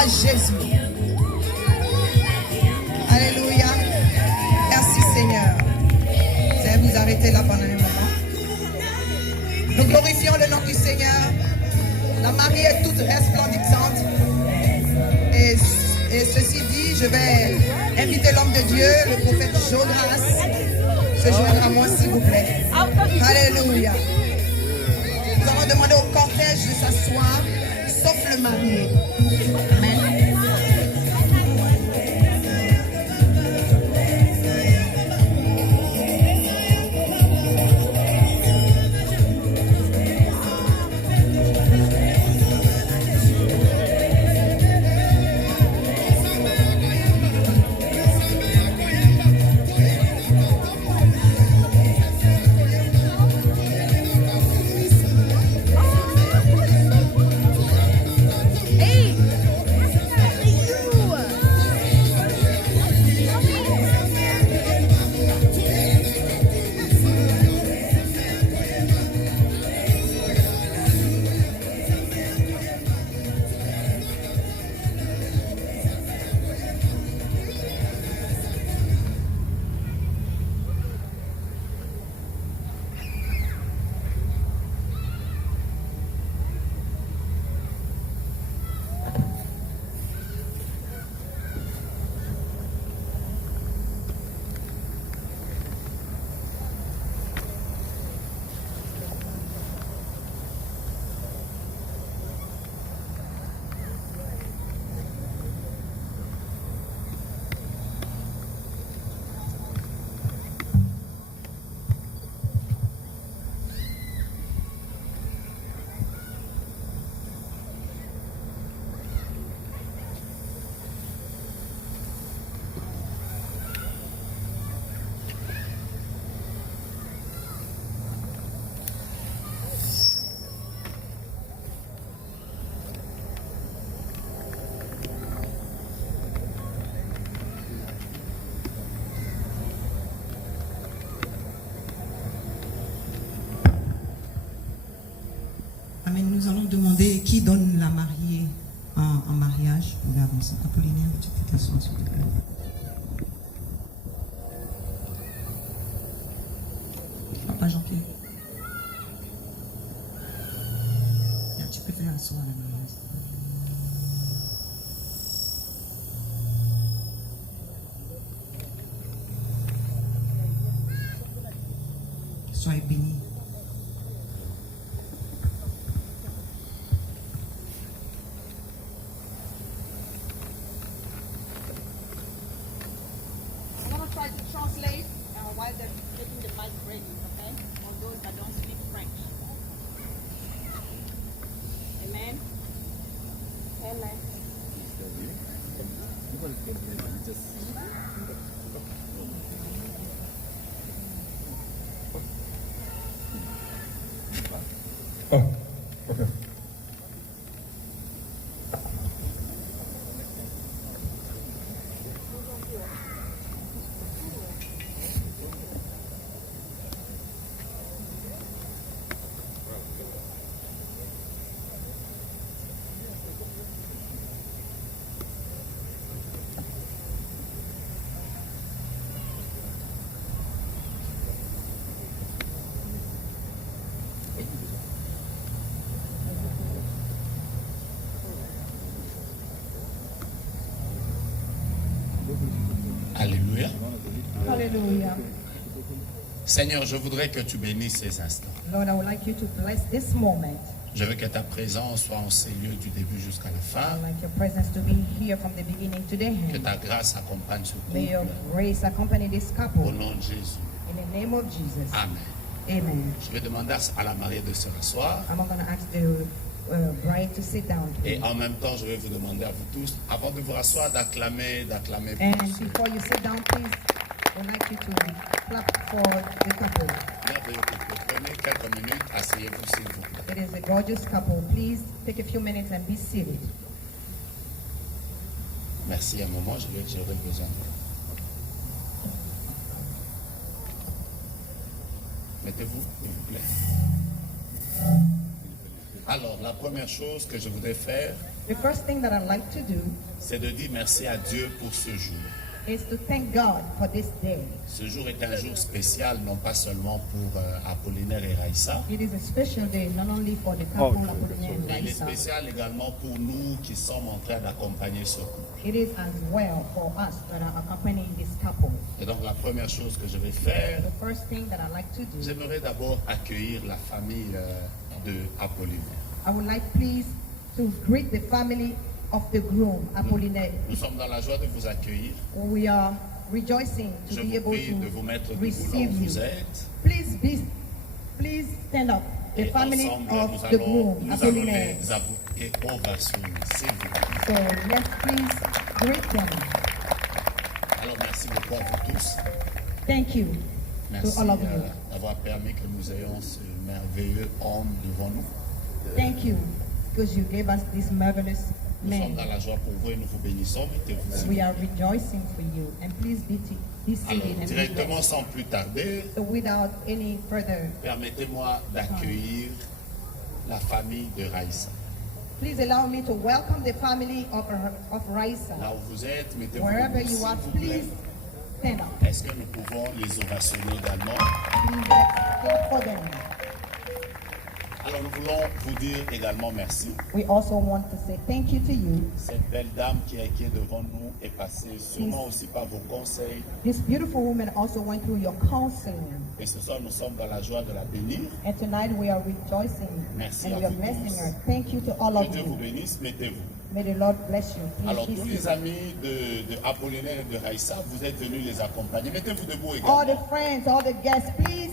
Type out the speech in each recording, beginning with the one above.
à Jésus. Alléluia. Merci Seigneur. Vous allez vous arrêter là pendant un moment. Nous glorifions le nom du Seigneur. La mariée est toute resplendissante. Et ceci dit, je vais inviter l'homme de Dieu, le prophète Jonas, se joindre à moi s'il vous plaît. Alléluia. Nous allons demander au cortège de s'asseoir, sauf le marié. Amen. Nous allons demander qui donne la mariée en mariage. On va avancer. Apollinaire, tu peux t'asseoir s'il te plaît. Papa Jean-Pierre. Tu peux faire asseoir la mariée. Soyez bénis. Oh, okay. Alléluia. Alléluia. Seigneur, je voudrais que tu bénisses ces instants. Lord, I would like you to bless this moment. Je veux que ta présence soit en ces lieux du début jusqu'à la I fin. would like your presence to be here from the beginning to the Que end. ta grâce accompagne ce May your couple. grace accompany this Au couple. nom de Jésus. In the name of Jesus. Amen. Amen. Je vais demander à la mariée de se rasseoir. I'm going to ask the bride to sit down. Et en même temps, je vais vous demander à vous tous, avant de vous rasseoir, d'acclamer And pour before you sit down, please, I would like you to clap for the couple. merveilleux couple. Prenez quelques minutes, asseyez-vous s'il vous plaît. It is a gorgeous couple. Please take a few minutes and be seated. Merci, un moment, j'aurai besoin de vous. Mettez-vous, s'il vous plaît. Alors, la première chose que je voudrais faire, The first thing that I like to do c'est de dire merci à Dieu pour ce jour. is to thank God for this day. Ce jour est un jour spécial, non pas seulement pour Apollinaire et Raïssa, It is a special day, not only for the couple Apollinaire and mais il est Raissa. spécial également pour nous qui sommes en train d'accompagner ce couple. It is as well for us that are accompanying this couple. Et donc la première chose que je vais faire, The first thing that I like to do, j'aimerais d'abord accueillir la famille de Apollinaire. I would like please to greet the family of the groom, Apollinaire. Nous sommes dans la joie de vous accueillir. We are rejoicing to Je be vous able prie de vous to mettre debout là où receive vous you. êtes. Please stand up. The Et family ensemble, of the groom, nous allons Apollinaire. les avouer et ovationner, s'il vous plaît. So let's please greet them. Alors merci beaucoup à vous tous. Thank you Merci to all of you. d'avoir permis que nous ayons ce merveilleux homme devant nous. Thank you because you gave us this marvelous Nous sommes man. dans la joie pour vous et nous vous bénissons. Mettez-vous s'il vous We plaît. are rejoicing for you, and please be Alors, seated and be directement blessed. sans plus tarder, So without any further, permettez-moi d'accueillir la famille de Raïssa. please allow me to welcome the family of Raissa. Là où vous êtes, mettez-vous Wherever debout, you s'il are, vous plaît. please stand up. Est-ce que nous pouvons les ovationner également? Please let's clap for them. Alors, nous voulons vous dire également merci. We also want to say thank you to you. Cette belle dame qui est devant nous est passée sûrement aussi par vos conseils. This beautiful woman also went through your counseling. Et ce soir, nous sommes dans la joie de la bénir. And tonight we are rejoicing Merci and à we are vous blessing tous. her. Thank you to all Que of Dieu vous you. bénisse, mettez-vous. May the Lord bless you. Please Alors, be tous les seated. amis de Apollinaire et de Raïssa, vous êtes venus les accompagner. Mettez-vous debout All également. the friends, all the guests, please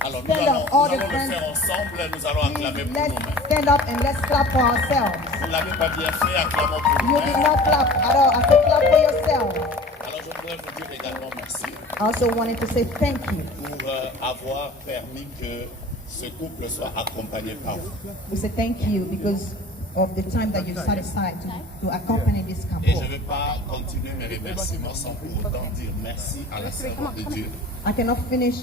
Alors, nous stand allons, up. All nous the allons le friends, faire ensemble. Nous allons acclamer please pour let's nous-mêmes. stand up and let's clap for ourselves. Vous ne l'avez pas bien fait, acclamons pour You did nous-mêmes. not clap at all. I said clap for yourself. Alors, je voudrais vous dire également merci I also wanted to say thank you. pour avoir permis que ce couple soit accompagné par vous. We say thank you because of the time that you set aside to accompany this Et je ne couple. vais pas continuer mes remerciements sans pour autant dire merci à la servante de Dieu. I cannot finish,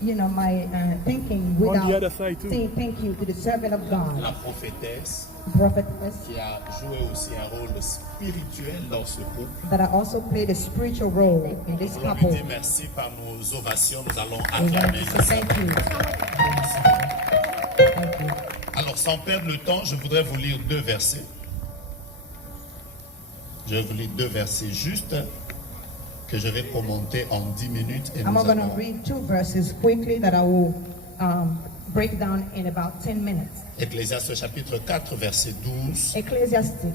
my thanking On the other without side too. saying thank you to the servant of God, La prophétesse prophetess, qui a joué aussi un rôle spirituel dans ce couple. that I also played a spiritual role in this Nous voulons lui couple. dire merci par nos ovations. Nous allons We want acclamer. to say thank you. Thank you. Alors, sans perdre le temps, je voudrais vous lire 2 versets. Je vais vous lire 2 versets justes que je vais commenter en 10 minutes. Et I'm nous going to allons read 2 verses quickly that I will break down in about 10 minutes. Ecclésiaste chapitre 4, verset 12. Ecclesiastes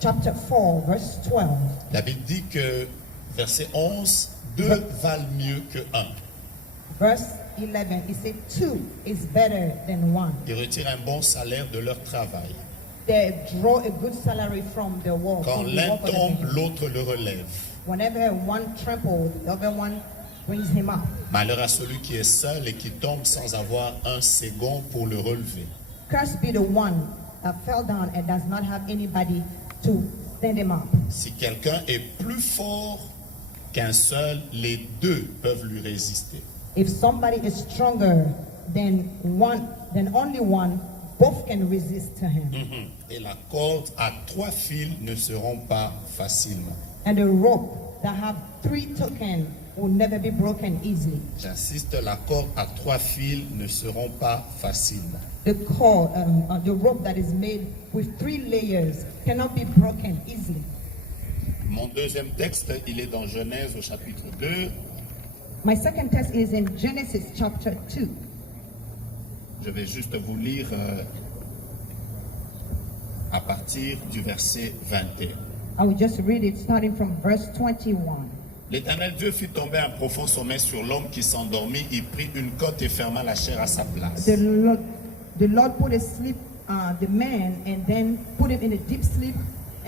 chapter 4, verse 12. La Bible dit que, verset 11, 2 valent mieux que 1. Verse 11, it said 2 is better than 1. Ils retirent un bon salaire de leur travail. They draw a good salary from the work. Quand from the l'un work of the tombe, hand. l'autre le relève. Whenever one trampled, the other one brings him up. Malheur à celui qui est seul et qui tombe sans avoir un second pour le relever. Cursed be the one that fell down and does not have anybody to stand him up. Si quelqu'un est plus fort qu'un seul, les deux peuvent lui résister. If somebody is stronger than only one, both can resist to him. Et la corde à 3 fils ne se rompt pas facilement. And the rope that have 3 tokens will never be broken easily. J'insiste, la corde à 3 fils ne se rompt pas facilement. The cord, the rope that is made with 3 layers cannot be broken easily. Mon deuxième texte, il est dans Genèse au chapitre 2. My second text is in Genesis chapter 2. Je vais juste vous lire à partir du verset 21. I will just read it starting from verse 21. L'Éternel Dieu fit tomber un profond sommeil sur l'homme qui s'endormit. Il prit une cotte et ferma la chair à sa place. The Lord put asleep the man and then put him in a deep sleep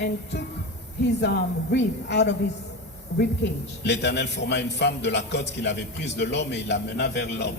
and took his rib out of his rib cage. L'Éternel forma une femme de la cotte qu'il avait prise de l'homme et il la mena vers l'homme.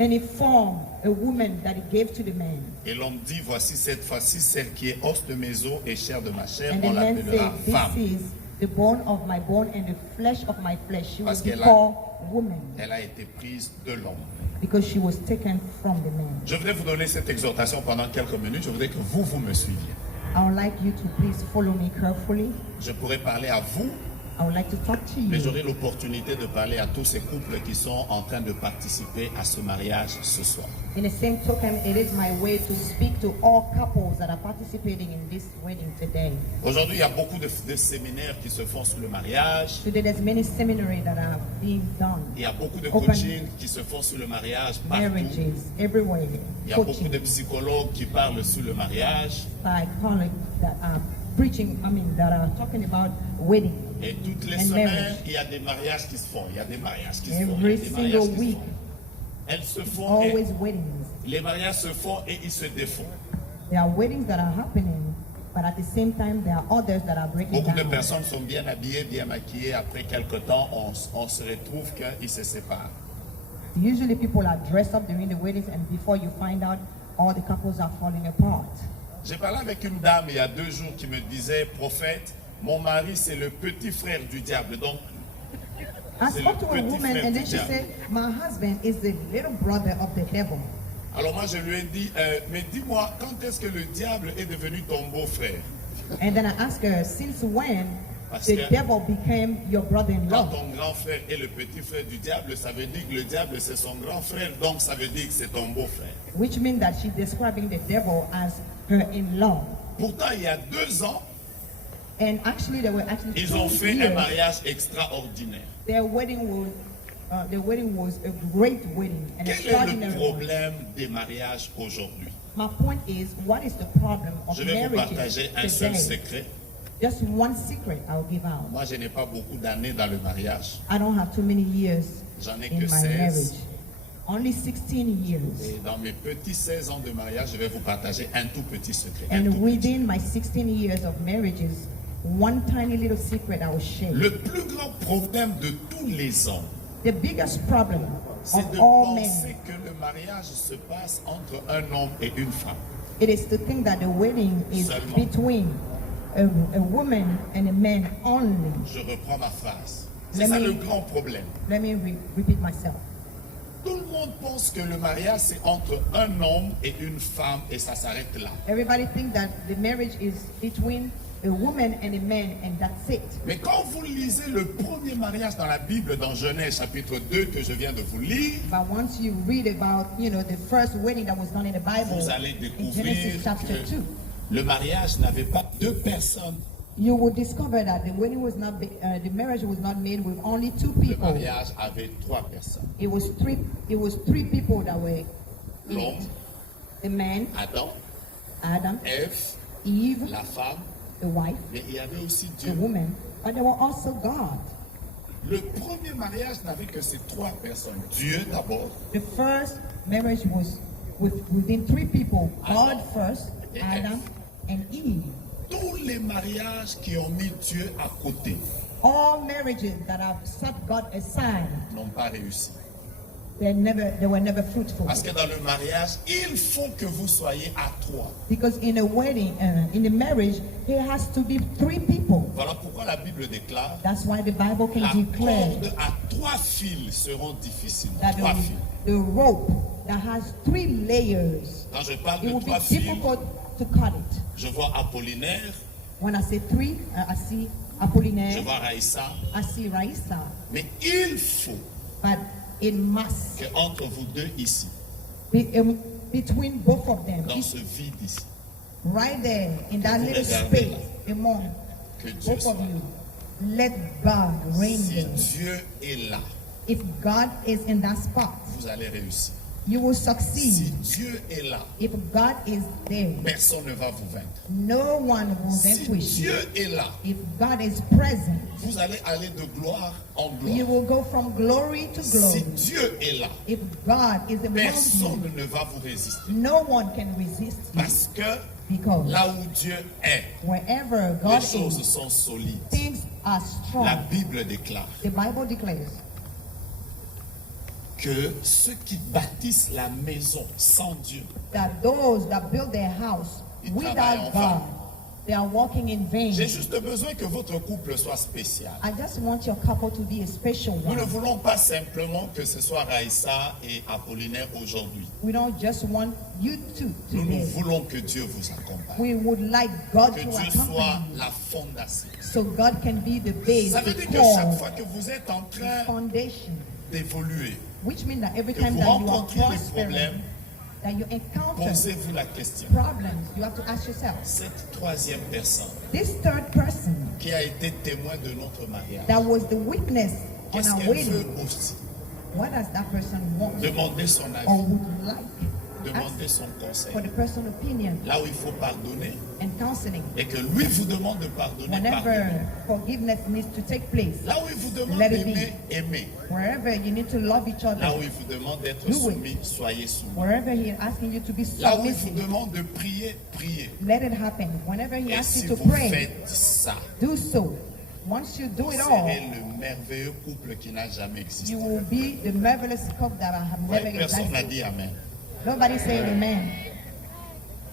And he formed a woman that he gave to the man. Et l'homme dit, voici cette fois-ci celle qui est os de mes os et chair de ma chair, And on the man l'appellera said, femme. this is the bone of my bone and the flesh of my flesh. She will Parce be qu'elle a- called woman Elle a été prise de l'homme. because she was taken from the man. Je voudrais vous donner cette exhortation pendant quelques minutes. Je voudrais que vous me suiviez. I would like you to please follow me carefully. Je pourrais parler à vous, I would like to talk to mais you. j'aurai l'opportunité de parler à tous ces couples qui sont en train de participer à ce mariage ce soir. In the same token, it is my way to speak to all couples that are participating in this wedding today. Aujourd'hui, il y a beaucoup de séminaires qui se font sur le mariage. Today, there's many seminaries that are being done. Il y a beaucoup de Open coaching qui se font sur le mariage partout. marriages everywhere. Il y a beaucoup Coaching, de psychologues qui parlent sur le mariage. psychologists that are preaching. That are talking about wedding. Et toutes les And semaines, marriage. il y a des mariages qui se font. Il y a des mariages qui se font. Il y a Every des single mariages qui se week, font. Elles se font et always weddings. les mariages se font et ils se défont. There are weddings that are happening, but at the same time, there are others that are breaking Beaucoup de down. personnes sont bien habillées, bien maquillées. Après quelque temps, on se retrouve qu'ils se séparent. Usually, people are dressed up during the weddings, and before you find out, all the couples are falling apart. J'ai parlé avec une dame il y a 2 jours qui me disait, prophète, mon mari c'est le petit frère du diable. Donc, I c'est spoke le to a petit woman, frère and du then she diable. said, "My husband is the little brother of the devil." Alors moi je lui ai dit, mais dis-moi, quand est-ce que le diable est devenu ton beau-frère? And then I asked her, "Since when Parce the que- devil became your Quand brother-in-law?" ton grand frère est le petit frère du diable, ça veut dire que le diable c'est son grand frère, donc ça veut dire que c'est ton beau-frère. Which means that she's describing the devil as her in-law. Pourtant, il y a 2 ans, And actually, there were actually ils 2 ont fait un years. mariage extraordinaire. Their wedding was a great wedding, an Quel est le extraordinary one. problème des mariages aujourd'hui? My point is, what is the problem of Je vais vous marriages partager un seul today? secret. Just one secret I'll give out. Moi, je n'ai pas beaucoup d'années dans le mariage. I don't have too many years J'en ai in que my 16. marriage. Only 16 years. Et dans mes petits 16 ans de mariage, je vais vous partager un tout petit secret. un And tout petit. within my 16 years of marriages, one tiny little secret I will share. Le plus grand problème de tous les hommes, The biggest problem c'est of de all penser men, que le mariage se passe entre un homme et une femme. it is to think that the wedding is Seulement. between a woman and a man only. Je reprends ma phrase. Let C'est ça me- le grand problème. Let me repeat myself. Tout le monde pense que le mariage c'est entre un homme et une femme et ça s'arrête là. Everybody thinks that the marriage is between a woman and a man, and that's it. Mais quand vous lisez le premier mariage dans la Bible, dans Genèse chapitre 2 que je viens de vous lire, But once you read about, the first wedding that was done in the Bible, vous allez in découvrir Genesis chapter 2, que le mariage n'avait pas 2 personnes. you will discover that the wedding was not, the marriage was not made with only 2 Le people. mariage avait 3 personnes. It was three people that were in L'homme, it. The man, Adam, Adam, Ève, Eve, la femme, the wife, mais il y avait aussi the Dieu. woman, but there were also God. Le premier mariage n'avait que ces 3 personnes. Dieu d'abord, The first marriage was within 3 people. God first, Et Adam, and Eve. tous les mariages qui ont mis Dieu à côté All marriages that have set God aside, n'ont pas réussi. they were never fruitful. Parce que dans le mariage, il faut que vous soyez à 3. Because in a wedding, in a marriage, there has to be 3 people. Voilà pourquoi la Bible déclare That's why the Bible can la declare corde à 3 fils seront difficiles. that 3 fils. the rope that has 3 layers, Quand je parle it de will be 3 fils, difficult to cut it. je vois Apollinaire, When I say 3, I see je Apollinaire, vois Raïssa, I see Raissa, mais il faut but it must que entre vous deux ici, be between both of them, dans ce vide ici, right there in that vous little regardez space, là. among que Dieu both soit of là. you. Let God reign Si there. Dieu est là, If God is in that spot, vous allez réussir. you will Si succeed. Dieu est là, If God is there, personne ne va vous vaincre. no one will Si vanquish you. Dieu est là, If God is present, vous allez aller de gloire en you gloire. will go from glory to Si glory. Dieu est là, If God is among you, personne ne va vous résister. no one can resist you, Parce que because là où Dieu est, wherever les God choses is, sont solides. things are La strong. Bible déclare The Bible declares que ceux qui bâtissent la maison sans Dieu, that those that build their house Ils travaillent en without vain. God, they are walking in vain. J'ai juste besoin que votre couple soit spécial. I just want your couple to be a special Nous ne one. voulons pas simplement que ce soit Raïssa et Apollinaire aujourd'hui. We don't just want you two Nous today. voulons que Dieu vous accompagne. We would like God Que to Dieu soit accompany you, la fondation. so God can be the base, Ça veut the dire que chaque core, fois que vous êtes en train foundation. d'évoluer, Which means that every que time vous that you are rencontrez des prospering, problèmes, that you encounter posez-vous la question. problems, you have to ask yourself, Cette troisième personne this third person qui a été témoin de notre mariage, that was the witness on qu'est-ce our qu'elle veut wedding, aussi? what does that person want Demandez son or avis, would like? demandez Ask son conseil. for the person's opinion Là où il faut pardonner and counseling. et que lui vous demande de pardonner, Whenever pardonnez. forgiveness needs to take place, Là où il vous demande Let it be. d'aimer, aimez. wherever you need to love each Là other, où il vous demande d'être Do it. soumis, soyez soumis. wherever he is asking you to be Là où il vous submissive, demande de prier, priez. let it happen. Whenever he Et asks si you to vous pray, faites ça, do so. Once you do vous it all, serez le merveilleux couple qui n'a jamais existé. you will be the marvelous couple that I have never Ouais, personne n'a existed. dit Amen. Nobody say amen.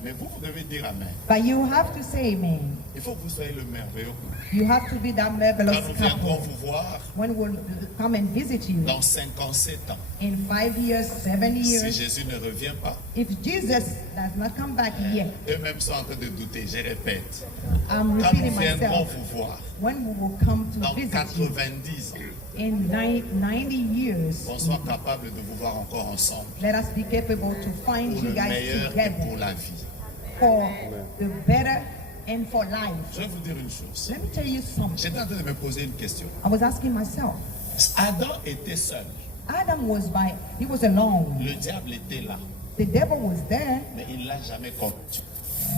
Mais vous devez dire Amen. But you have to say amen. Il faut que vous soyez le merveilleux couple. You have to be that Quand marvelous nous viendrons couple. vous voir When we'll come and visit you dans 57 ans, in 5 years, 7 si years, Jésus ne revient pas, if Jesus does not come back yet, eux-mêmes sont en train de douter. Je répète. I'm Quand repeating nous viendrons myself. vous voir When we will come to dans visit you 90 ans, in 90 years, qu'on soit capable de vous voir encore ensemble let us be capable to find pour you le guys meilleur et pour together la vie. for the better and for life. Je vais vous dire une chose. Let me tell you something. J'étais en train de me poser une question. I was asking myself, Adam était seul. Adam he was alone. Le diable était là, The devil was there, mais il ne l'a jamais combattu.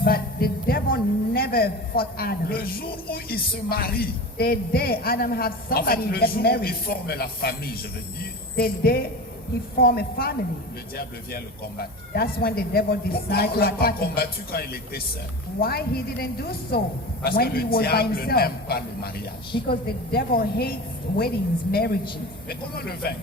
but the devil never fought Adam. Le jour où il se marie, The day Adam had en fait, somebody le get jour où il married, forme la famille, je veux dire, the day he formed a family, le diable vient le combattre. that's when the devil Pourquoi decided on to ne l'a pas attack him. combattu quand il était seul? Why he didn't do so Parce when que he le was by diable himself? n'aime pas le mariage. Because the devil hates weddings, marriages. Mais comment le vaincre?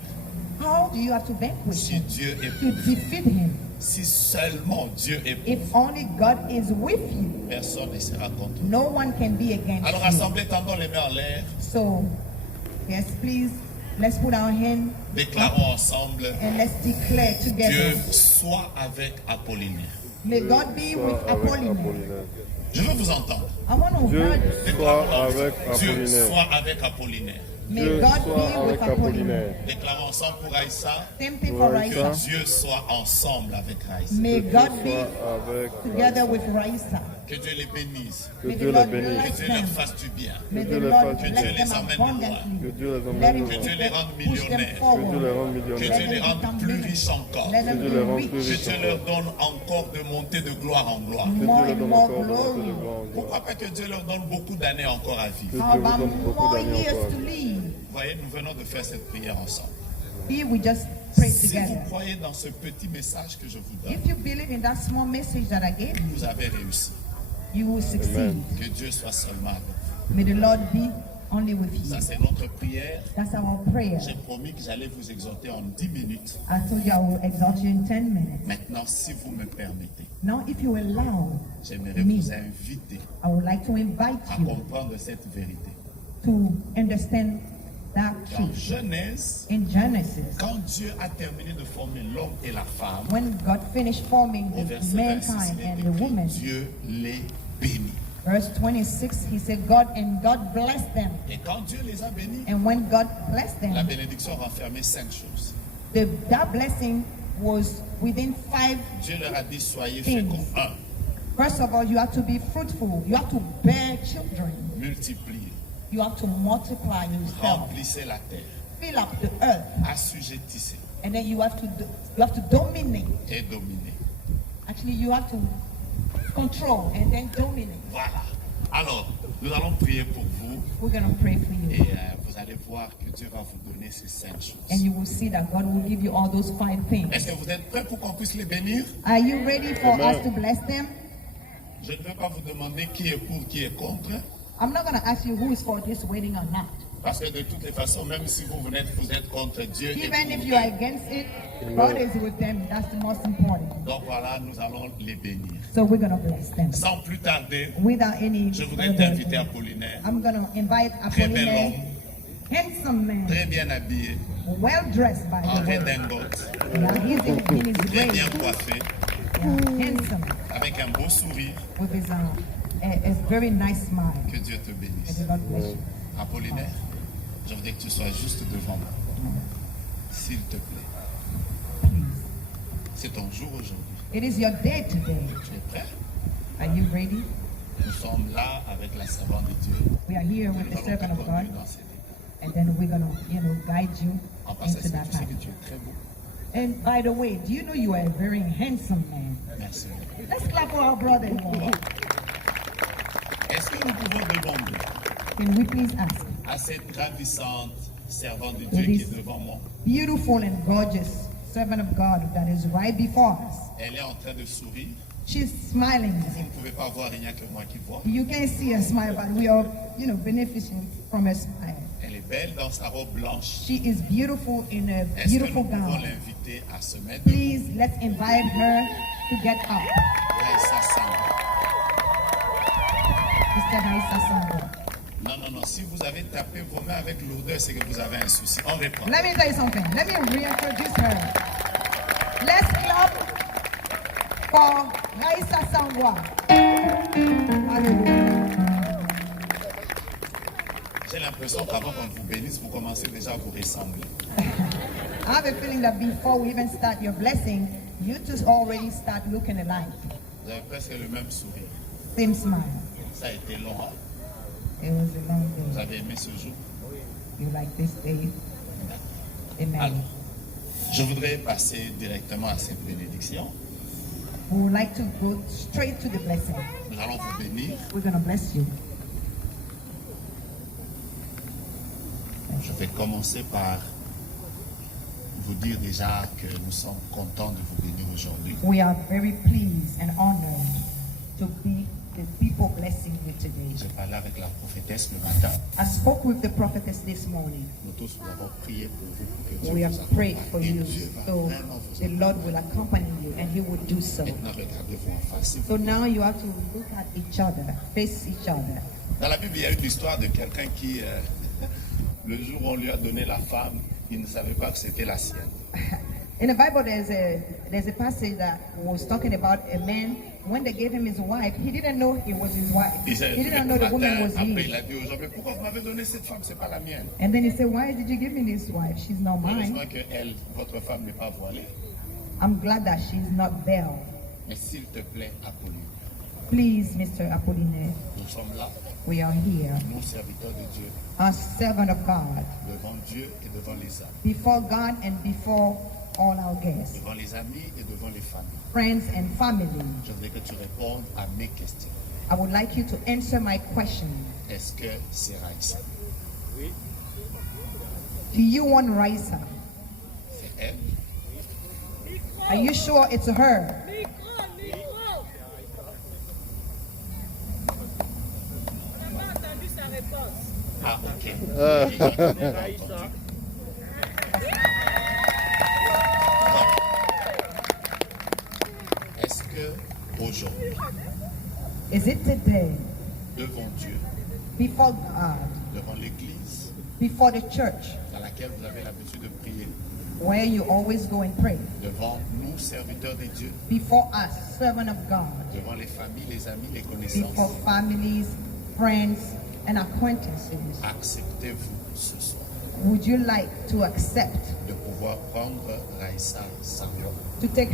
How do you have to vanquish Si him? Dieu est To pour vous, defeat him. si seulement Dieu est pour If vous, only God is with you, personne ne sera contre vous. no one can be against Alors, you. assemblée, tendons les mains en l'air, So, yes, please, let's put our hand déclarons ensemble, and let's declare Dieu together. soit avec Apollinaire. May God be with Apollinaire. Je veux vous entendre. I want to Dieu hear soit Déclarons avec Dieu Apollinaire. soit avec Apollinaire. May Dieu God soit be with avec Apollinaire. Apollinaire. Déclarons ensemble pour Aïssa. Same thing for Ouais, Raisa. Que Dieu soit ensemble avec Raïssa. May Dieu God be soit avec together with Raisa. Que Dieu les bénisse. Que May the Dieu les Lord bénisse. Que bless Dieu leur them. fasse du bien. May Que the Dieu les Lord fasse du bless bien. them Que Dieu les abundantly. Que Dieu les Let emmène him loin. Que Dieu les rende push them millionnaires. Que Dieu forward. les rende Que millionnaires. Dieu les rende plus riches encore. Let Que them Dieu les rende be plus rich. Que riches Dieu leur encore. donne encore de monter de gloire en gloire. Que Dieu More leur and donne more encore de monter de glory. gloire en gloire. Pourquoi pas que Dieu leur donne beaucoup d'années encore à Que vivre? How Dieu vous about donne beaucoup more d'années years encore. to live? Vous voyez, nous venons de faire cette prière ensemble. Here we just pray Si vous together. croyez dans ce petit message que je vous donne, If you believe in that small message that I gave you, vous avez réussi. you will succeed. Que Dieu soit seulement avec vous. May the Lord be only with you. Ça, c'est notre prière. That's our prayer. J'ai promis que j'allais vous exhorter en 10 minutes. I told you I will exalt you in 10 minutes. Maintenant, si vous me permettez, Now, if you allow j'aimerais me, vous inviter I would like to invite à you comprendre cette vérité. to understand that Dans truth. Genèse, In Genesis, quand Dieu a terminé de former l'homme et la femme, when God finished forming au the verset 26, mankind il est and the écrit, woman, Dieu les bénit. verse 26, he said, God blessed them. Et quand Dieu les a bénis, And when God blessed la them, bénédiction renfermait 5 choses. that blessing was within 5. Dieu leur a dit, soyez Things. féconds. 1. First of all, you have to be fruitful. You have to bear children. Multipliez. You have to multiply yourself. Remplissez la terre. Fill up the earth. Assujettissez And then you have to dominate. et dominez. Actually, you have to control and then dominate. Voilà. Alors, nous allons prier pour vous We're going to pray for et you. vous allez voir que Dieu va vous donner ces 5 And choses. you will see that God will give you all those 5 things. Est-ce que vous êtes prêts pour qu'on puisse les bénir? Are you ready for Amen. us to bless them? Je ne vais pas vous demander qui est pour, qui est contre. I'm not going to ask you who is for this wedding or not. Parce que de toutes les façons, même si vous êtes contre Dieu. Even if you are against it, God is with them. That's the most important. Donc voilà, nous allons les bénir. So we're going to bless them. Sans plus tarder, Without any je voudrais t'inviter Apollinaire. I'm going to invite Très bel Apollinaire, homme, handsome man, très bien habillé, well dressed by en the way. redingote, Yeah, he's in his très bien race. coiffé, Yeah, handsome, avec un beau sourire. with his a very nice smile. Que Dieu te May bénisse. the Lord bless you. Apollinaire, je voudrais que tu sois juste devant moi. S'il te plaît. Please. C'est ton jour aujourd'hui. It is your day today. Tu es prêt? Are you ready? Nous sommes là avec la servante de Dieu. We are here with Nous the allons te servant of God, conduire dans cette étape. and then we're going to, guide you En passant, into that tu sais path. que tu es très beau. And by the way, do you know you are a very handsome man? Merci. Let's clap for our brother-in-law. Est-ce que nous pouvons demander Can we please ask? à cette ravissante servante de Dieu qui est devant moi, Beautiful and gorgeous servant of God that is right before us. elle est en train de sourire. She's smiling. Vous ne pouvez pas voir, il n'y a que moi qui vois. You can't see her smile, but we are, benefiting from her smile. Elle est belle dans sa robe blanche. She is beautiful in a Est-ce que nous beautiful pouvons gown. l'inviter à se mettre Please, let's invite her to get up. Raïssa Samba. Mr. Raissa Sangwa. Non. Si vous avez tapé vos mains avec lourdeur, c'est que vous avez un souci. On reprend. Let me tell you something. Let me reintroduce her. Let's clap for Raissa Sangwa. Hallelujah. J'ai l'impression qu'avant qu'on vous bénisse, vous commencez déjà à vous ressembler. I have a feeling that before we even start your blessing, you two already start looking alike. Vous avez presque le même sourire. Same smile. Ça a été long. Hein? It was a long Vous day. avez aimé ce jour? You like this day? Amen. Alors, je voudrais passer directement à cette bénédiction. We would like to go straight to the blessing. Nous allons vous bénir. We're going to bless you. Je vais commencer par vous dire déjà que nous sommes contents de vous bénir aujourd'hui. We are very pleased and honored to be the people blessing you today. J'ai parlé avec la prophétesse le matin. I spoke with the prophetess this morning. Nous tous nous avons prié pour vous, pour que Dieu We vous have prayed accompagne. for Et you. Dieu va So vraiment vous the accompagner. Lord will accompany you and He will do so. Maintenant, regardez-vous en face. So now you have to look at each other, face each other. Dans la Bible, il y a une histoire de quelqu'un qui, le jour où on lui a donné la femme, il ne savait pas que c'était la sienne. In the Bible, there's a passage that was talking about a man. When they gave him his wife, he didn't know it was his wife. Il s'est He didn't know the woman was après il his. a dit aux gens, mais pourquoi vous m'avez donné cette femme, c'est pas la mienne. And then he said, "Why did you give me this wife? She's not Heureusement mine. que elle, votre femme n'est pas voilée. I'm glad that she's not veiled." Mais s'il te plaît, Apolline, Please, Mr. Apollinaire, nous sommes là, we are here, nous serviteurs de Dieu, as servant of God, devant Dieu et devant les âmes, before God and before all our guests, devant les amis et devant les familles. friends and family. Je voudrais que tu répondes à mes questions. I would like you to answer my question. Est-ce que c'est Raïssa? Do you want Raissa? C'est elle? Are you sure it's her? Ah, ok. J'ai entendu. Est-ce que aujourd'hui, Is it today, devant Dieu, before God, devant l'Église before the church, dans laquelle vous avez l'habitude de prier, where you always go and pray, devant nous, serviteurs de Dieu, before us, servant of God, devant les familles, les amis, les before connaissances, families, friends, and acquaintances, acceptez-vous ce soir would you like to accept de pouvoir prendre Raïssa Sangwa to take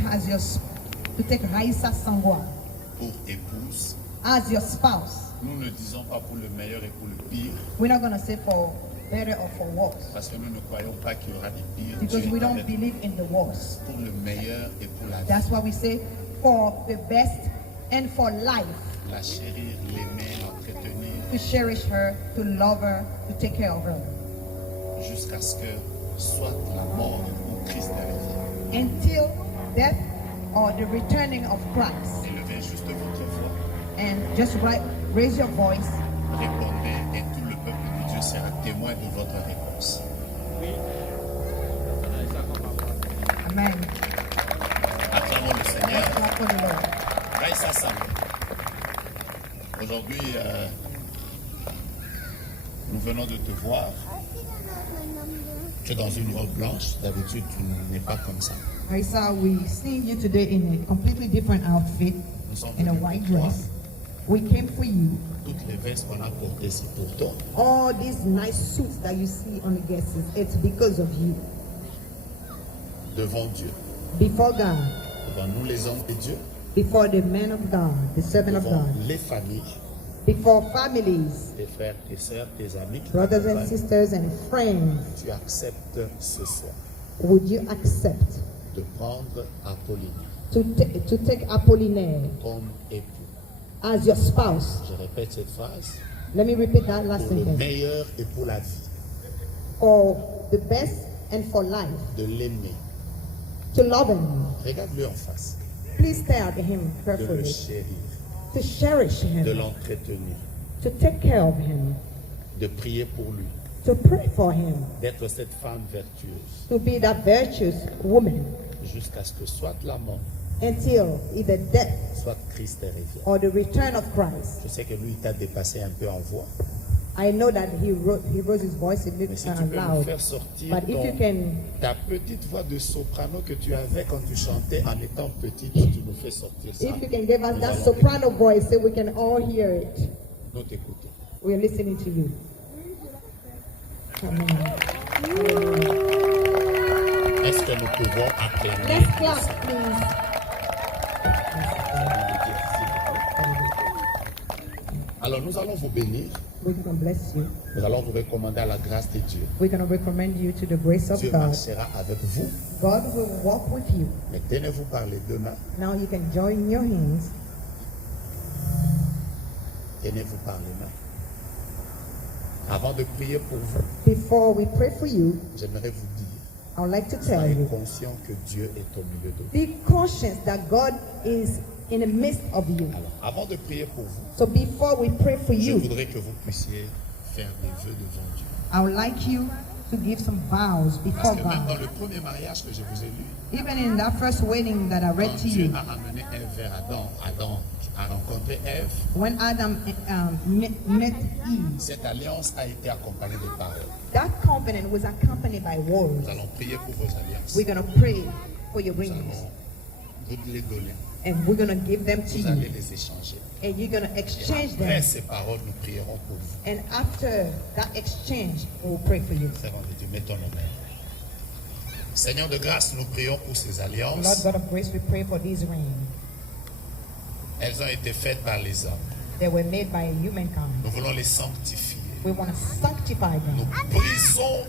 Raissa Sangwa pour épouse? as your spouse? Nous ne disons pas pour le meilleur et pour le pire, We're not going to say for better or for worse, parce que nous ne croyons pas qu'il y aura des pires. because Dieu we est don't avec nous believe in the worst. pour le meilleur et pour la vie. That's why we say for the best and for life, La chérir, l'aimer, l'entretenir, to cherish her, to love her, to take care of her, jusqu'à ce que soit la mort ou Christ ne revienne. until death or the returning of Christ. Élevez juste votre voix. And just raise your voice répondez et tout le peuple de Dieu sera témoin de votre réponse. Amen. Acclamons le Seigneur. Clap for the Lord. Raïssa Sangwa. Aujourd'hui, nous venons de te voir. Tu es dans une robe blanche. D'habitude, tu n'es pas comme ça. Raisa, we seeing you today in a completely different outfit, Nous sommes in a venus white pour toi. dress. We came for you. Toutes les vestes qu'on a portées, c'est pour toi. All these nice suits that you see on the guests, it's because of you. Devant Dieu. Before God, Devant nous, les hommes de Dieu. before the men of God, the servant of Devant God, les familles, before families, tes frères, tes sœurs, tes amis. qui brothers and t'accompagnent. sisters and friends, Tu acceptes ce soir would you accept de prendre Apolline to take Apollinaire comme époux. as your spouse? Je répète cette phrase. Let me repeat that last Pour le sentence. meilleur et pour la vie. For the best and for life, De l'aimer. to love him. Regarde-le en face. Please stare at him De le carefully, chérir. to cherish De him, l'entretenir. to take care of him, De prier pour lui. to pray for him, D'être cette femme vertueuse. to be that virtuous woman Jusqu'à ce que soit la mort, until either death soit Christ est révélé. or the return of Christ. Je sais que lui, il t'a dépassé un peu en voix. I know that he rose his voice a Mais little si tu peux nous loud, faire sortir but if you ton- can, ta petite voix de soprano que tu avais quand tu chantais en étant petite, tu nous fais sortir ça. if you can give us Nous that allons soprano voice so we can all hear it. écouter. Nous t'écoutons. We're listening to you. Amen. Est-ce que nous pouvons acclamer Let's clap, please. Alors nous allons vous bénir. We're going to bless you. Nous allons vous recommander à la grâce de Dieu. We're going to recommend you to the grace of Dieu God. marchera avec vous. God will walk with you. Mais tenez-vous par les deux mains. Now you can join your hands. Tenez-vous par les mains. Avant de prier pour vous, Before we pray for you, j'aimerais vous dire, I would like to tell soyez you, conscient que Dieu est au milieu de vous. be conscious that God is in the midst of you. Alors, avant de prier pour vous, So before we pray for je you, voudrais que vous puissiez faire des vœux devant Dieu. I would like you to give some vows before Parce que même dans God. le premier mariage que je vous ai lu, Even in that first wedding that I read quand to Dieu you, a amené Ève vers Adam, Adam a rencontré Ève, when Adam met Eve, cette alliance a été accompagnée de paroles. that covenant was accompanied by words. Nous allons prier pour vos alliances. We're going to pray for your Nous rings, allons vous les donner. and we're going to give them to Vous allez you, les échanger. and you're going to exchange Après them. ces paroles, nous prierons pour vous. And after that exchange, we'll pray for you. Seigneur de Dieu, mettons nos mains. Seigneur de grâce, nous prions pour ces Lord alliances. God of grace, we pray for these rings. Elles ont été faites par les hommes. They were made by humankind. Nous voulons les sanctifier. We want to sanctify Nous them. brisons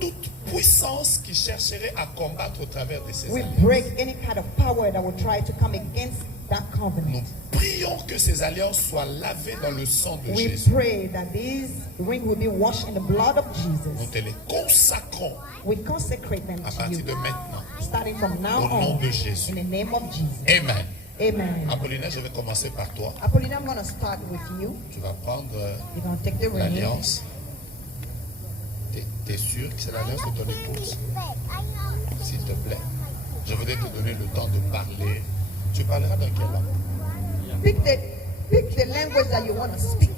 toute puissance qui chercherait à combattre au travers de ces We alliances. break any kind of power that will try to come against that Nous covenant. prions que ces alliances soient lavées dans le sang de We Jésus. pray that these rings will be washed in the blood of Nous Jesus. te les consacrons We consecrate them à to partir you, de maintenant. starting from now Au nom on, de Jésus. in the name of Jesus. Amen. Amen. Apollinaire, je vais commencer par toi. Apollina, I'm going to start with you. Tu vas prendre You're going to take the ring. l'alliance. T'es sûr que c'est l'alliance de ton épouse? S'il te plaît. Je voudrais te donner le temps de parler. Tu parleras dans quelle langue? Pick the language that you want to speak.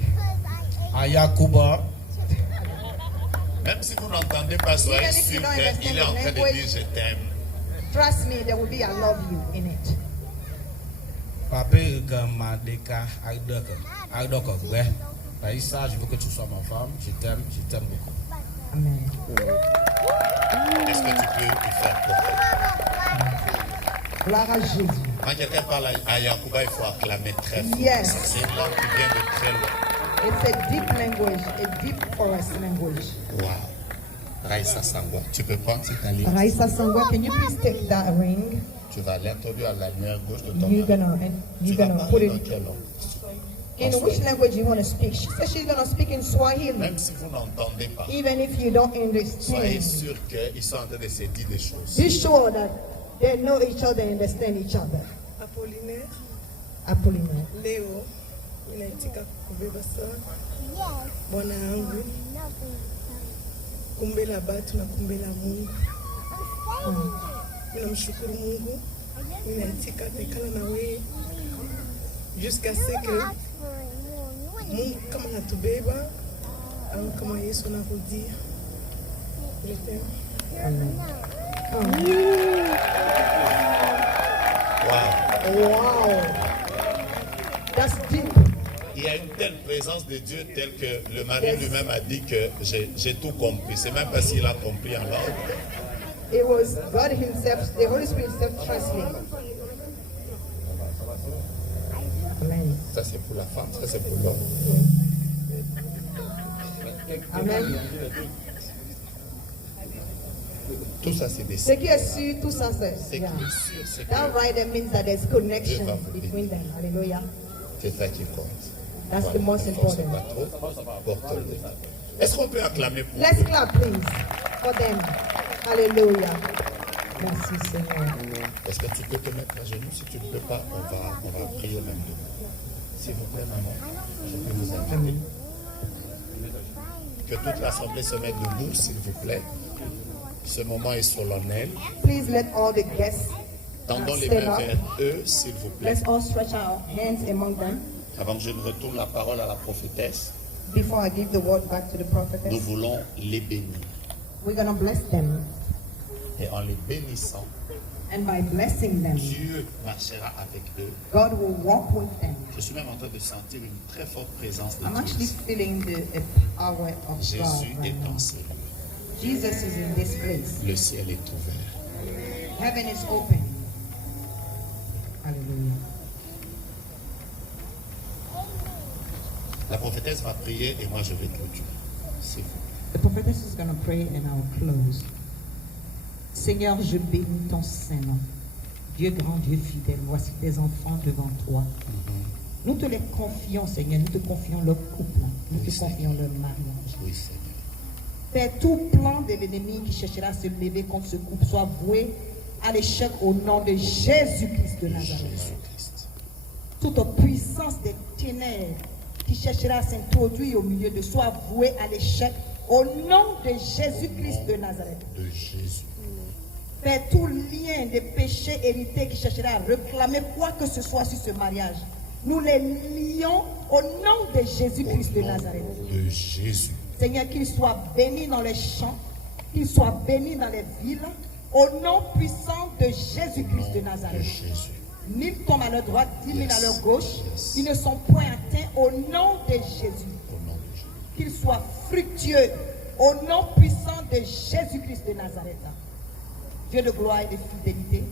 Ayakuba, Même si vous n'entendez pas, soyez Even if you sûr don't qu'il est en train de understand the dire je t'aime. Trust me, there will be I love you in it. Papé Gamadeka, Agdoko, Raïssa, je veux que tu sois ma femme, je t'aime beaucoup. Amen. Est-ce que tu peux y faire pour Gloire à Jésus. Quand quelqu'un parle à Yakuba, il faut acclamer très fort. Yes. C'est une langue qui vient de très loin. It's a deep language, a deep forest language. Wow. Raïssa Sangwa, tu peux prendre cette alliance. Raisa Sangwa, can you please take that ring? Tu vas l'introduire à la lumière gauche de ton You're mari. Tu gonna vas put parler dans it quelle langue? in which language you want to speak. She said she's gonna speak in Swahili. Même si vous n'entendez pas, Even if you don't soyez understand, sûr qu'ils sont en train de se dire des choses. be sure that they know each other and understand each other. Apollinaire, Apollinaire. Léo, Ninaitika kubeba sana Bwana yangu, kumbela batu na kumbela Mungu. Ninamshukuru Mungu, ninaitika nekala na wewe jusqu'à ce que Mungu kama natubeba au kama Yesu anarudia. Je t'aime. Wow. That's deep. Il y a une telle présence de Dieu telle que le mari lui-même a dit que j'ai tout compris. C'est même pas s'il a compris en langue. It was God Himself, the Holy Spirit Himself translating. Amen. Ça c'est pour la femme, ça c'est pour l'homme. Amen. Tout ça c'est des Ce qui est sûr, tout ça c'est. Ce qui est sûr, c'est que That right there means that there's connection Dieu va vous between them. Hallelujah. c'est ça qui compte. That's the most Ne force important. pas trop, porte-le. Est-ce qu'on peut acclamer pour Let's eux? clap, please, for them. Hallelujah. Merci, Seigneur. Est-ce que tu peux te mettre à genoux? Si tu ne peux pas, on va prier même debout. S'il vous plaît, maman, je peux vous inviter. Que toute l'assemblée se mette debout, s'il vous plaît. Ce moment est solennel. Please let all the guests Tendons les stand mains up. vers eux, s'il vous plaît. Let's all stretch our hands among them. Avant que je ne retourne la parole à la prophétesse, Before I give the word back to the nous prophetess, voulons les bénir. we're going to bless them. Et en les bénissant, And by blessing them, Dieu marchera avec eux. God will walk with them. Je suis même en train de sentir une très forte présence de I'm actually Dieu. feeling the power of God Jésus right est now. en ces lieux. Jesus is in this place. Le ciel est ouvert. Heaven is open. Hallelujah. La prophétesse va prier et moi je vais clôturer. S'il vous plaît. The prophetess is going to pray and I'll close. Seigneur, je bénis ton Saint-Nom. Dieu grand, Dieu fidèle, voici tes enfants devant toi. Nous te les confions, Seigneur. Nous te confions leur couple. Nous te confions leur mariage. Oui, Seigneur. Père, tout plan de l'ennemi qui cherchera à se lever contre ce couple soit voué à l'échec au nom de Jésus-Christ de Nazareth. Jésus-Christ. Toute puissance des ténèbres qui cherchera à s'introduire au milieu de soit vouée à l'échec au nom de Jésus-Christ de Nazareth. De Jésus. Père, tout lien de péché hérité qui cherchera à réclamer quoi que ce soit sur ce mariage, nous les lions au nom de Jésus-Christ de Au nom Nazareth. de Jésus. Seigneur, qu'il soit béni dans les champs, qu'il soit béni dans les villes, au nom puissant de Jésus-Christ de De Nazareth. Jésus. 1000 tombent à leur droite, 10 000 à leur gauche, Yes. ils ne sont point atteints au nom de Jésus. Au nom de Jésus. Qu'ils soient fructueux au nom puissant de Jésus-Christ de Nazareth. Dieu de gloire et de fidélité,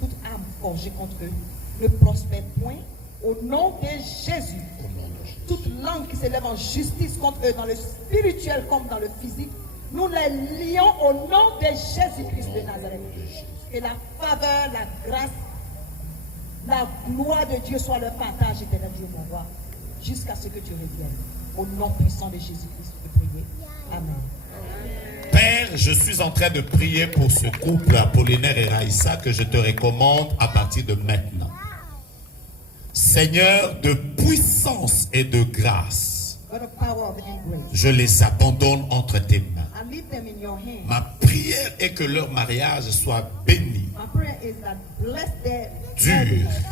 toute âme forgée contre eux ne prospère point au nom de Jésus. Au nom de Jésus. Toute langue qui s'élève en justice contre eux dans le spirituel comme dans le physique, nous les lions au nom de Jésus-Christ de Nazareth. Que la faveur, la grâce, la gloire de Dieu soit leur partage éternel, Dieu mon roi, jusqu'à ce que tu reviennes. Au nom puissant de Jésus-Christ, de prier. Amen. Père, je suis en train de prier pour ce couple Apollinaire et Raïssa que je te recommande à partir de maintenant. Seigneur de puissance et de grâce, God of power of and grace, je les abandonne entre tes mains. I leave them in your hands. Ma prière est que leur mariage soit béni, My prayer is that bless their dur, marriage.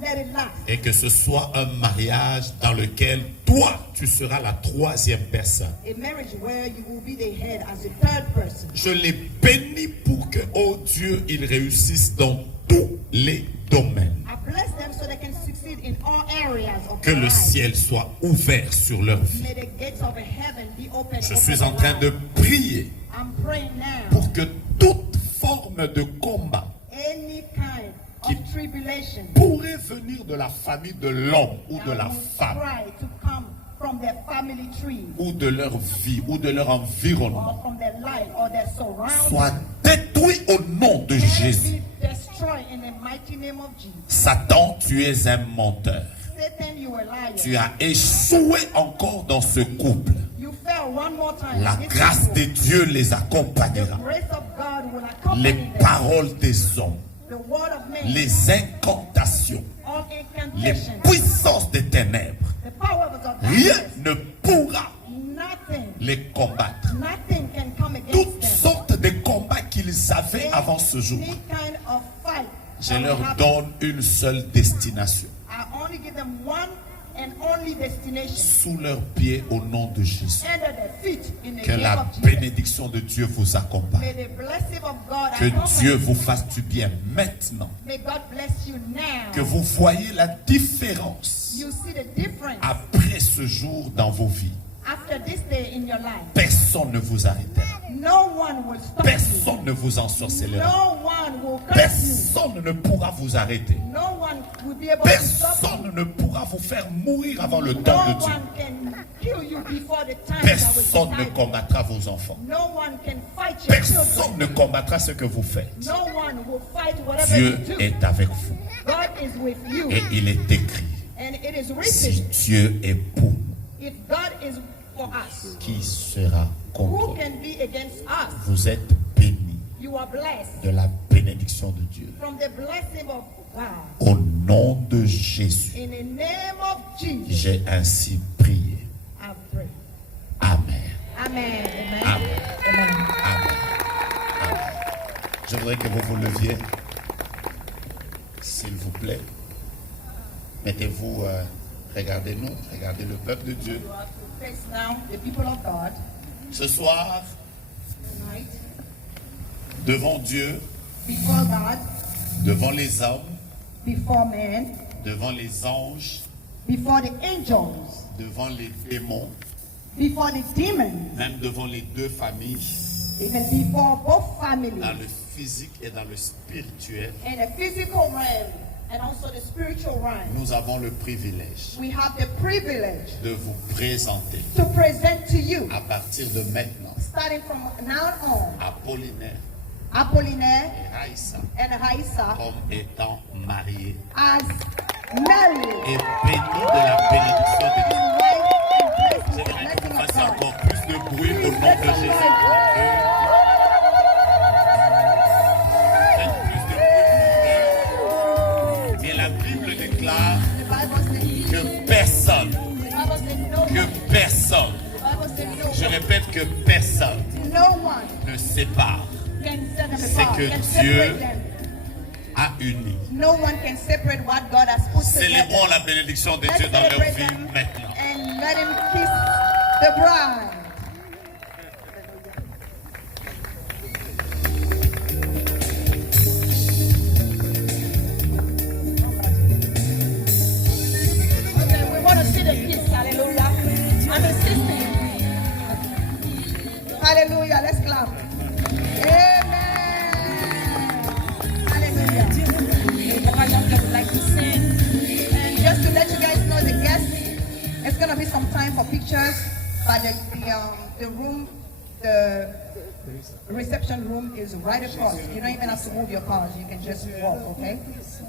Let it last. et que ce soit un mariage dans lequel toi, tu seras la troisième personne. A marriage where you will be the head as a third person. Je les bénis pour que, oh Dieu, ils réussissent dans tous les domaines. I bless them so they can succeed in all areas of Que their le life. ciel soit ouvert sur leur vie. May the gates of heaven be open. Je over suis their en train de life. prier I'm praying now. pour que toute forme de combat Any kind Qui- of tribulation pourrait venir de la famille de l'homme ou de la will femme try to come from their family tree ou de leur vie ou de leur environnement or from their life or their surroundings soit détruit au nom de can Jésus. be destroyed in the mighty name of Jesus. Satan, tu es un menteur. Satan, you a liar. Tu as échoué encore dans ce couple. You fell one more time. La This grâce people, de Dieu les the accompagnera. grace of God will accompany Les them. paroles des hommes, The word of man, les incantations, all les incantations, puissances des ténèbres rien ne pourra nothing, les combattre. nothing can come against Toutes them. sortes de combats qu'ils avaient avant ce jour, Any kind of fight. je that will leur happen, donne une seule destination. I only give them one and only destination. Sous leurs pieds au nom de Jésus. Under their feet in the Que name la of Jesus. bénédiction de Dieu vous accompagne. May the blessing of God Que accompany Dieu you. vous fasse du bien maintenant. May God bless you now. Que vous voyez la différence You see the difference après ce jour dans vos vies. after this day in your life. Personne ne vous arrêtera. No one will stop you. Personne ne vous ensorcelera. No one will curse Personne ne pourra vous arrêter. you. No one will be able to stop you. Personne ne pourra vous faire mourir avant le No temps de Dieu. one can kill you before the time that was Personne ne decided. combattra vos enfants. No one can fight your Personne ne children. combattra ce que vous faites. No one will fight whatever Dieu you do. est avec vous. God is with you. Et il est écrit, And it is si written, Dieu est pour nous, if God is for us, qui sera contre who nous? can be against us? Vous êtes bénis You are blessed de la bénédiction de Dieu. from the blessing of God. Au nom de Jésus, In the name of Jesus, j'ai ainsi prié. I pray. Amen. Amen. Amen. Amen. Amen. Amen. Amen. Je voudrais que vous vous leviez, s'il vous plaît. Mettez-vous, regardez-nous, regardez le peuple de Dieu. Face now the people of God Ce soir, tonight devant Dieu, before God, devant les hommes, before men, devant les anges, before the angels, devant les démons, before the demons, même devant les deux familles, even before both dans families, le physique et dans le spirituel, in the physical realm and also the spiritual realm. nous avons le privilège We have the privilege de vous présenter to present to you, à partir de maintenant starting from now on, Apollinaire Apollinaire et Raïssa and Haïssa comme étant mariés as married, et bénis de la bénédiction de Dieu. wife and blessed with the J'aimerais que vous blessing of fassiez God. encore plus de bruit au nom de Let some Jésus. noise. Faites plus de bruit. Et la Bible déclare The Bible says, que personne, the Bible says no one, que personne, the Bible says je no répète que personne one, no one ne sépare, can set them C'est apart, que can Dieu separate them. a uni. No one can separate what God has put Célébrons together. la bénédiction de Let's Dieu dans leur celebrate vie them maintenant. and let him kiss the bride. Okay, we want to see the kiss. Hallelujah. I'm insisting. Hallelujah. Let's clap. Amen. Hallelujah. Papa Jean-Pierre would like to sing. And just to let you guys know, the guests, it's going to be some time for pictures, but the room, the reception room is right across. You don't even have to move your cars. You can just walk, okay?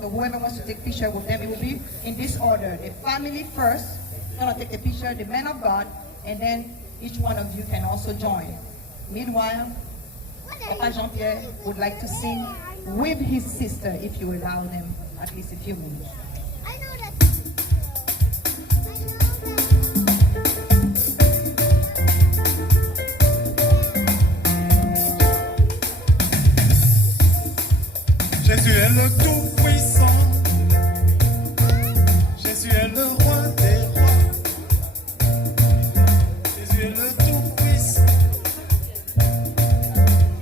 So whoever wants to take picture with them, it will be in this order. The family first, going to take a picture, the man of God, and then each one of you can also join. Meanwhile, Papa Jean-Pierre would like to sing with his sister, if you allow them at least a few minutes. I know that. Jésus est le Tout-Puissant. Jésus est le Roi des Rois. Jésus est le Tout-Puissant.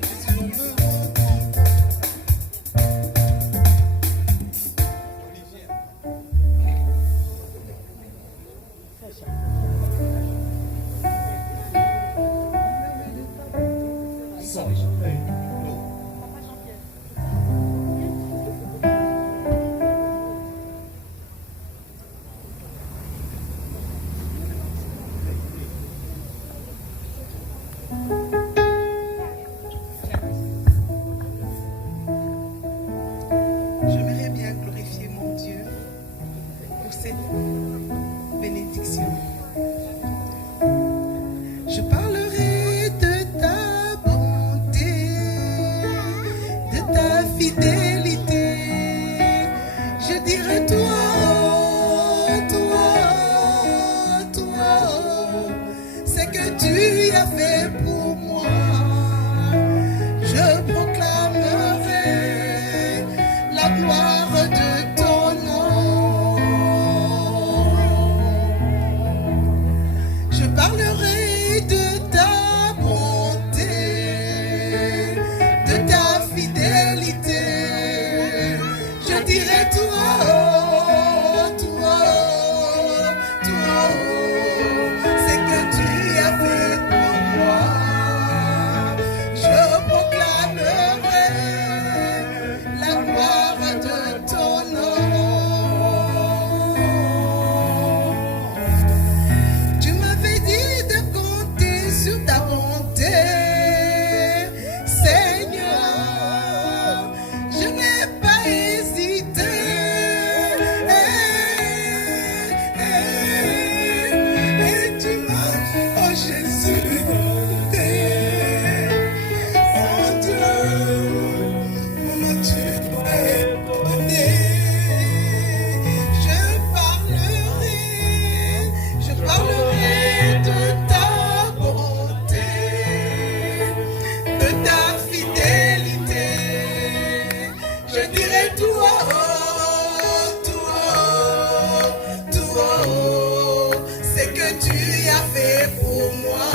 Jésus est le Roi des as fait pour moi. Je proclamerai la gloire de ton nom. Je parlerai de ta bonté, de ta fidélité. Je dirai toi, toi, toi, c'est que tu as fait pour moi. Je proclamerai la gloire de ton nom. Tu m'avais dit de compter sur ta bonté, Seigneur. Je n'ai pas hésité. Et tu m'as, oh Jésus, oh Dieu, comment tu m'as donné. Je parlerai de ta bonté, de ta fidélité. Je dirai toi, toi, toi, c'est que tu as fait pour moi.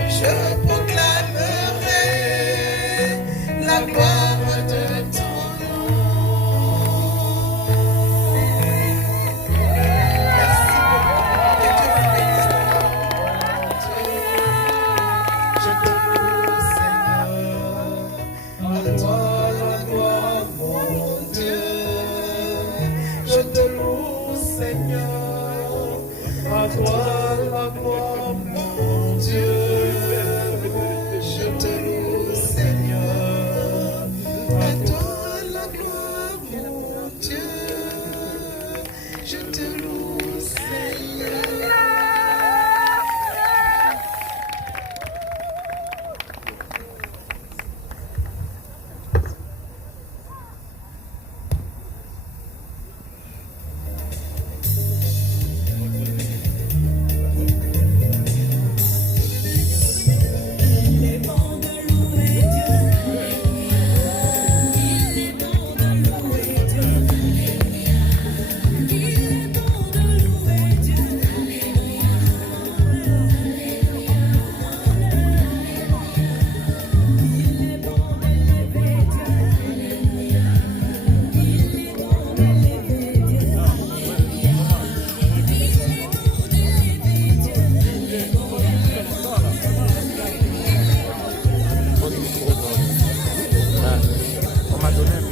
Je proclamerai la gloire de ton nom. Merci beaucoup. Que Dieu vous bénisse. Je te loue, Seigneur. À toi la gloire, mon Dieu. Je te loue, Seigneur. À toi la gloire, mon Dieu. Je te loue, Seigneur. À toi la gloire, mon Dieu. Je te loue, Seigneur. On m'a donné un